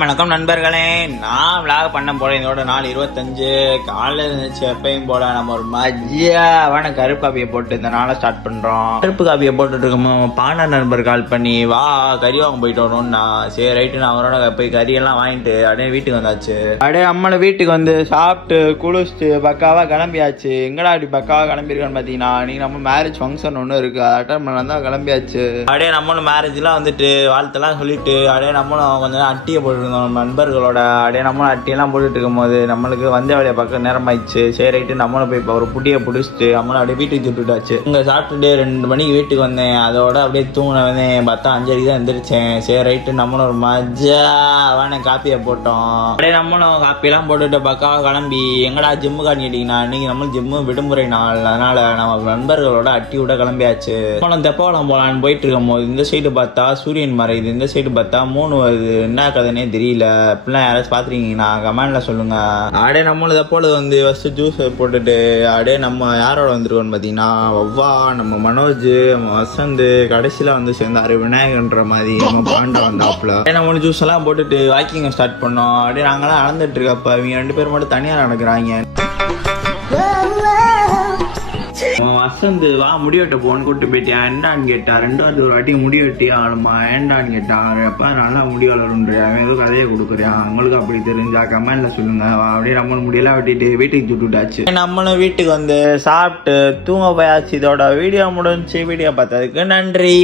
வணக்கம் நண்பர்களே. நான் விளாக் பண்ண போல இதோட நாள் 25 காலையில் இருந்துச்சு. எப்பயும் போல நம்ம ஒரு மஜ்ஜாவான கருப்பு காப்பியை போட்டு இந்த நாளை ஸ்டார்ட் பண்றோம். கருப்பு காப்பியை போட்டுட்டு இருக்கோம். பாண்ட நண்பர் கால் பண்ணி வா கறி வாங்க போயிட்டு வரணும்னா சரி ரைட்டு நான் அவரோட போய் கறியெல்லாம் வாங்கிட்டு அப்படியே வீட்டுக்கு வந்தாச்சு. அப்படியே அம்மளை வீட்டுக்கு வந்து சாப்பிட்டு குளிச்சுட்டு பக்காவா கிளம்பியாச்சு. எங்கடா அப்படி பக்காவா கிளம்பியிருக்கான்னு பாத்தீங்கன்னா நீங்க நம்ம மேரேஜ் ஃபங்க்ஷன் ஒன்று இருக்கு, அட்டன் பண்ண தான் கிளம்பியாச்சு. அப்படியே நம்மளும் மேரேஜ்லாம் வந்துட்டு வாழ்த்தெல்லாம் சொல்லிட்டு அப்படியே நம்மளும் கொஞ்சம் அட்டியை போட்டுருந்தோம் நண்பர்களோட. அப்படியே நம்மளும் அட்டியெல்லாம் போட்டுட்டு இருக்கும் போது நம்மளுக்கு வந்த வேலையை பார்க்க நேரம் ஆயிடுச்சு. சரி ரைட்டு நம்மளும் போய் ஒரு புட்டியை பிடிச்சிட்டு நம்மளும் அப்படியே வீட்டுக்கு சுட்டுட்டாச்சு. இங்கே சாப்பிட்டுட்டு 2 மணிக்கு வீட்டுக்கு வந்தேன். அதோட அப்படியே தூங்கின வந்தேன். பார்த்தா 5:30 தான் எந்திரிச்சேன். சரி ரைட்டு நம்மளும் ஒரு மஜாவான காப்பியை போட்டோம். அப்படியே நம்மளும் காப்பியெல்லாம் போட்டுட்டு பக்காவாக கிளம்பி எங்கடா ஜிம்மு காட்டிட்டீங்கன்னா இன்னைக்கு நம்மளும் ஜிம்மு விடுமுறை நாள், அதனால நம்ம நண்பர்களோட அட்டி விட கிளம்பியாச்சு. நம்மளும் தெப்பவளம் போகலான்னு போயிட்டு இருக்கும் போது இந்த சைடு பார்த்தா சூரியன் மறையுது, இந்த சைடு பார்த்தா 3 வருது. என்ன கதைனே தெரியல. இப்பெல்லாம் யாராச்சும் பார்த்துருக்கீங்கன்னா கமெண்ட்ல சொல்லுங்க. அப்படியே நம்மளும் தப்போது வந்து ஃபர்ஸ்ட் ஜூஸ் போட்டுட்டு அப்படியே நம்ம யாரோட வந்துருக்கோம்னு பார்த்தீங்கன்னா ஒவ்வா நம்ம மனோஜ் நம்ம வசந்த் கடைசியில் வந்து சேர்ந்தாரு விநாயகன்ற மாதிரி நம்ம பாண்டா வந்தாப்புல. நம்மளும் ஜூஸ் எல்லாம் போட்டுட்டு வாக்கிங் ஸ்டார்ட் பண்ணோம். அப்படியே நாங்களாம் நடந்துட்டு இருக்கப்ப இவங்க 2 பேர் மட்டும் தனியாக நடக்கிறாங்க. வசந்த் வா முடிவெட்ட போன்னு கூப்பிட்டு போயிட்டியா ஏண்டான்னு கேட்டா. 2வது ஒரு வாட்டி முடிவெட்டி ஆளுமா ஏண்டான்னு கேட்டான். அப்ப நல்லா முடி வளருன்றியா ஏதோ கதையை கொடுக்குறியா அவங்களுக்கு அப்படி தெரிஞ்சா கமெண்ட்ல சொல்லுங்க. அப்படியே நம்மளும் முடியெல்லாம் வெட்டிட்டு வீட்டுக்கு சுட்டுட்டாச்சு. நம்மளும் வீட்டுக்கு வந்து சாப்பிட்டு தூங்க போயாச்சு. இதோட வீடியோ முடிஞ்சு. வீடியோ பார்த்ததுக்கு நன்றி.